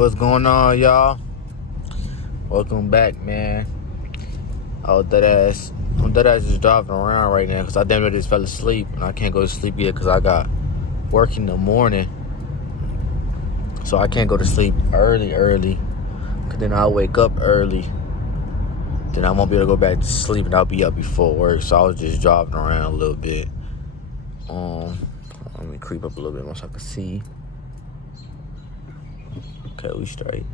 What's going on, y'all? Welcome back, man. I'm dead ass just driving around right now because I damn near just fell asleep and I can't go to sleep yet because I got work in the morning. So I can't go to sleep early because then I'll wake up early. Then I won't be able to go back to sleep and I'll be up before work. So I was just driving around a little bit. Let me creep up a little bit more so I can see. Okay, we straight.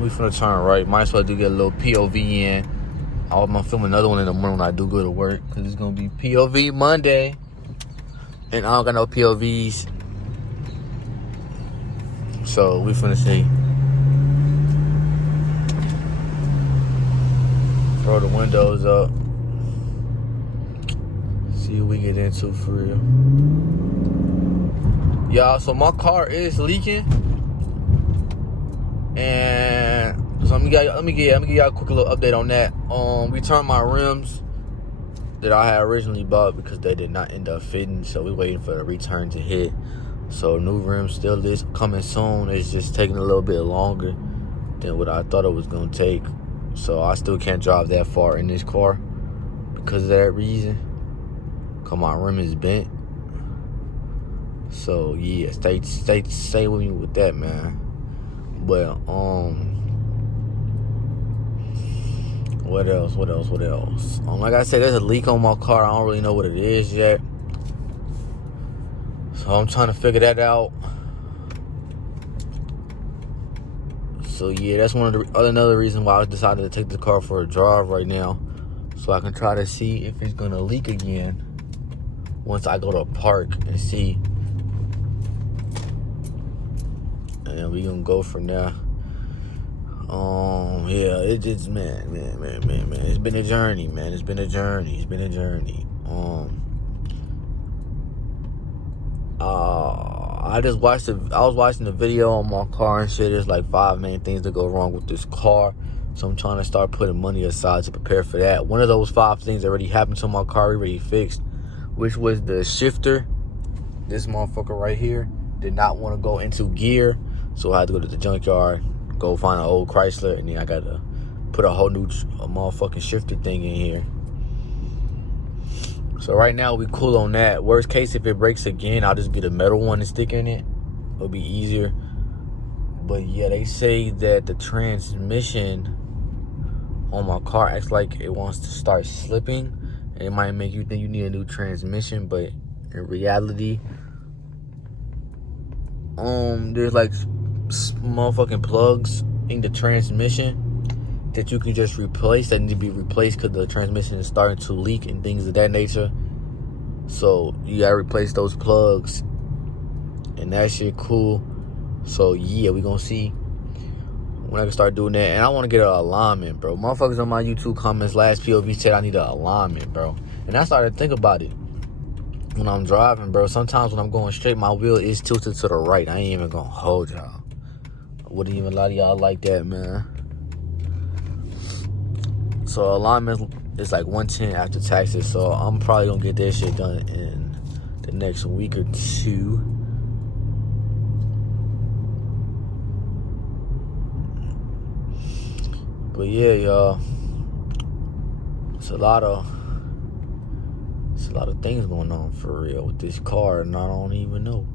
We finna turn right. Might as well do get a little POV in. I'm gonna film another one in the morning when I do go to work. Cause it's gonna be POV Monday. And I don't got no POVs. So we finna see. Throw the windows up. See what we get into for real. Y'all, so my car is leaking. And so let me give y'all a quick little update on that. We turned my rims that I had originally bought because they did not end up fitting. So we're waiting for the return to hit. So new rims still is coming soon. It's just taking a little bit longer than what I thought it was gonna take. So I still can't drive that far in this car because of that reason. Cause my rim is bent. So yeah, stay with me with that, man. But what else? Like I said, there's a leak on my car. I don't really know what it is yet. So I'm trying to figure that out. So yeah, that's another reason why I decided to take the car for a drive right now. So I can try to see if it's gonna leak again once I go to park and see. And we gonna go from there. Yeah, it just man. It's been a journey, man. It's been a journey. I was watching the video on my car and shit. There's like 5 main things that go wrong with this car. So I'm trying to start putting money aside to prepare for that. One of those 5 things already happened to my car, already fixed, which was the shifter. This motherfucker right here did not want to go into gear. So I had to go to the junkyard, go find an old Chrysler, and then I got to put a whole new motherfucking shifter thing in here. So right now we cool on that. Worst case, if it breaks again, I'll just get a metal one and stick in it. It'll be easier. But yeah, they say that the transmission on my car acts like it wants to start slipping. And it might make you think you need a new transmission, but in reality, there's like motherfucking plugs in the transmission that you can just replace, that need to be replaced because the transmission is starting to leak and things of that nature. So you gotta replace those plugs, and that shit cool. So yeah, we gonna see when I can start doing that. And I want to get an alignment, bro. Motherfuckers on my YouTube comments last POV said I need an alignment, bro. And I started to think about it when I'm driving, bro. Sometimes when I'm going straight, my wheel is tilted to the right. I ain't even gonna hold y'all. I wouldn't even lie to y'all like that, man. So alignment is like $110 after taxes. So I'm probably gonna get that shit done in the next week or 2. But yeah, y'all, it's a lot of things going on for real with this car, and I don't even know.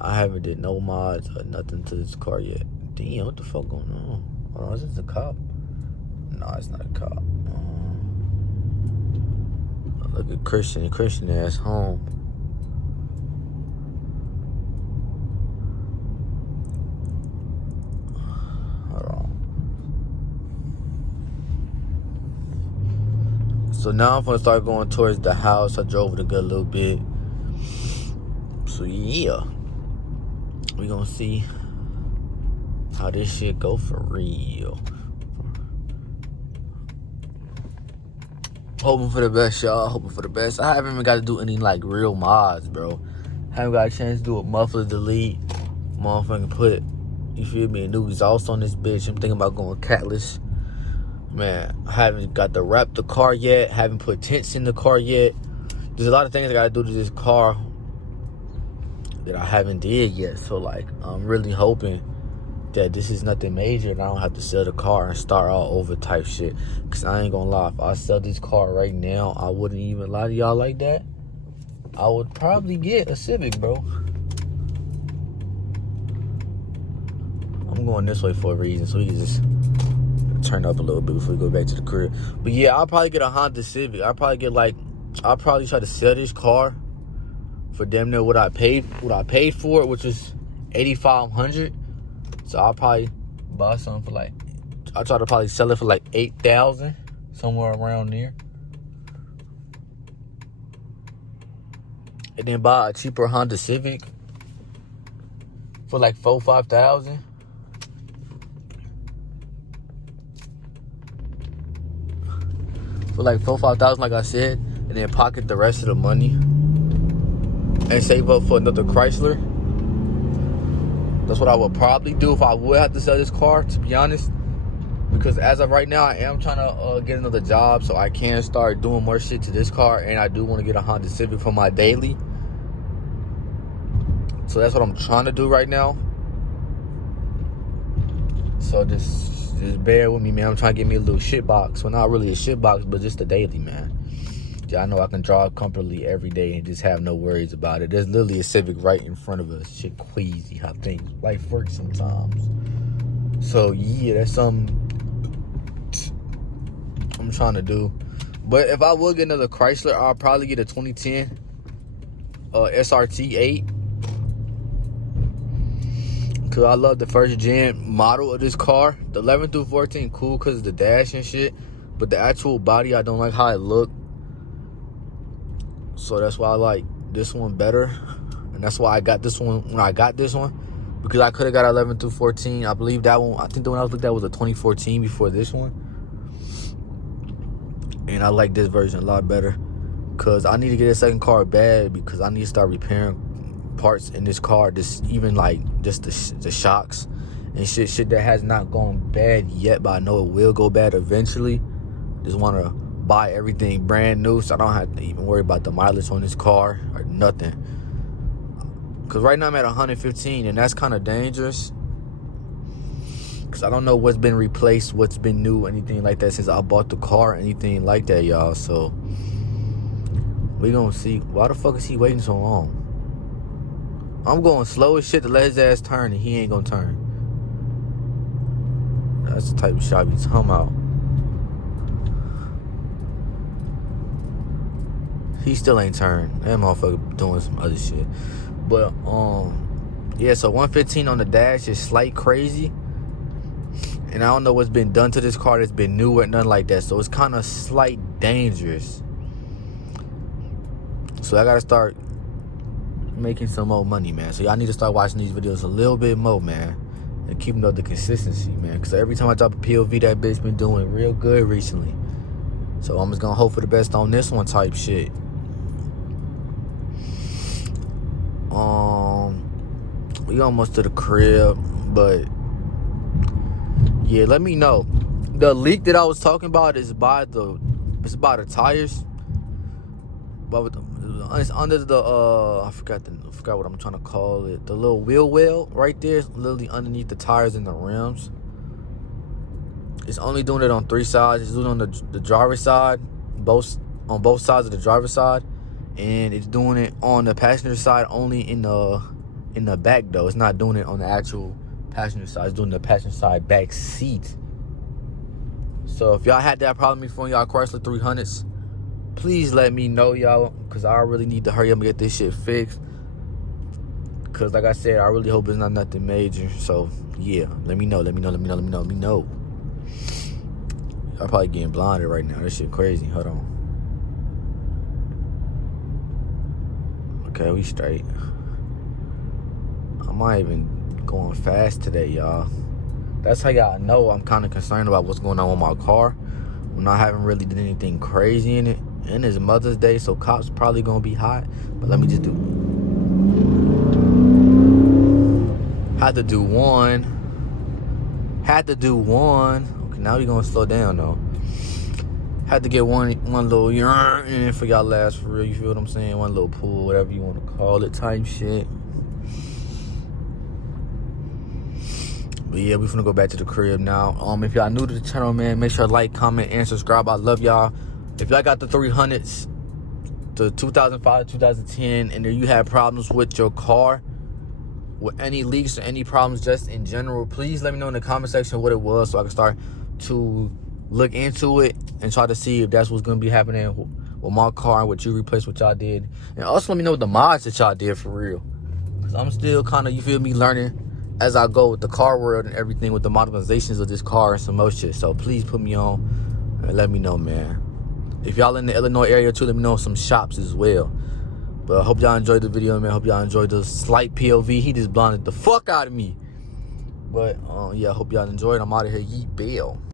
I haven't did no mods or nothing to this car yet. Damn, what the fuck going on? Oh, is this a cop? No, it's not a cop. Look at Christian ass home. Hold on. So now I'm gonna start going towards the house. I drove it a good little bit. So yeah, we gonna see how this shit go for real. Hoping for the best, y'all. Hoping for the best. I haven't even got to do any like real mods, bro. Haven't got a chance to do a muffler delete. Motherfucking put, you feel me, a new exhaust on this bitch. I'm thinking about going catless. Man, I haven't got to wrap the car yet. Haven't put tents in the car yet. There's a lot of things I got to do to this car that I haven't did yet. So like, I'm really hoping that this is nothing major and I don't have to sell the car and start all over type shit. Cause I ain't gonna lie, if I sell this car right now, I wouldn't even lie to y'all like that. I would probably get a Civic, bro. I'm going this way for a reason, so we can just turn up a little bit before we go back to the crib. But yeah, I'll probably get a Honda Civic. I'll probably try to sell this car for damn near what I paid for it, which was $8,500. So I'll probably buy something for like, I'll try to probably sell it for like $8,000, somewhere around there. And then buy a cheaper Honda Civic for like $4,000-$5,000. For like $4,000-$5,000, like I said, and then pocket the rest of the money and save up for another Chrysler. That's what I would probably do if I would have to sell this car, to be honest. Because as of right now, I am trying to get another job so I can start doing more shit to this car. And I do want to get a Honda Civic for my daily. So that's what I'm trying to do right now. So just bear with me, man. I'm trying to get me a little shit box. Well, not really a shit box, but just a daily, man. Yeah, I know I can drive comfortably every day and just have no worries about it. There's literally a Civic right in front of us. Shit crazy how things life works sometimes. So yeah, that's something I'm trying to do. But if I would get another Chrysler, I'll probably get a 2010 SRT 8. Cause I love the first gen model of this car. The 11 through 14 cool because of the dash and shit. But the actual body, I don't like how it look. So that's why I like this one better. And that's why I got this one when I got this one. Because I could have got 11 through 14. I believe that one, I think the one I looked at was a 2014 before this one. And I like this version a lot better. Because I need to get a second car bad. Because I need to start repairing parts in this car. Just even like just the shocks and shit that has not gone bad yet. But I know it will go bad eventually. Just want to buy everything brand new so I don't have to even worry about the mileage on this car or nothing. Because right now I'm at 115 and that's kind of dangerous. Because I don't know what's been replaced, what's been new, anything like that since I bought the car, anything like that, y'all. So we gonna see. Why the fuck is he waiting so long? I'm going slow as shit to let his ass turn and he ain't gonna turn. That's the type of shot he's talking about. He still ain't turned. That motherfucker doing some other shit. But, yeah, so 115 on the dash is slight crazy. And I don't know what's been done to this car that's been new or nothing like that. So it's kind of slight dangerous. So I got to start making some more money, man. So y'all need to start watching these videos a little bit more, man. And keeping up the consistency, man. Because every time I drop a POV, that bitch been doing real good recently. So I'm just going to hope for the best on this one type shit. We almost to the crib, but yeah, let me know. The leak that I was talking about is by the tires, but it's under the I forgot what I'm trying to call it. The little wheel well right there, is literally underneath the tires and the rims. It's only doing it on three sides. It's doing it on the driver's side, on both sides of the driver's side, and it's doing it on the passenger side only in the back though. It's not doing it on the actual passenger side. It's doing the passenger side back seat. So if y'all had that problem before, y'all Chrysler 300s, please let me know, y'all, because I really need to hurry up and get this shit fixed. Because like I said, I really hope it's not nothing major. So yeah, let me know. I'm probably getting blinded right now. This shit crazy. Hold on. Okay, we straight. I'm not even going fast today, y'all. That's how y'all know I'm kind of concerned about what's going on with my car. When I haven't really did anything crazy in it. And it's Mother's Day, so cops probably gonna be hot. But let me just do. Had to do one. Okay, now we gonna slow down though. Had to get one little urine for y'all last for real. You feel what I'm saying? One little pool, whatever you want to call it, type shit. But yeah, we finna go back to the crib now. If y'all new to the channel, man, make sure to like, comment, and subscribe. I love y'all. If y'all got the 300s, the 2005, 2010, and you have problems with your car, with any leaks or any problems just in general, please let me know in the comment section what it was so I can start to look into it and try to see if that's what's gonna be happening with my car and what you replaced, what y'all did. And also let me know the mods that y'all did for real. Cause I'm still kind of, you feel me, learning as I go with the car world and everything with the modifications of this car and some more shit. So please put me on and let me know, man. If y'all in the Illinois area too, let me know some shops as well. But I hope y'all enjoyed the video, man. I hope y'all enjoyed the slight POV. He just blinded the fuck out of me. But yeah, I hope y'all enjoyed. I'm out of here. Yeet bail.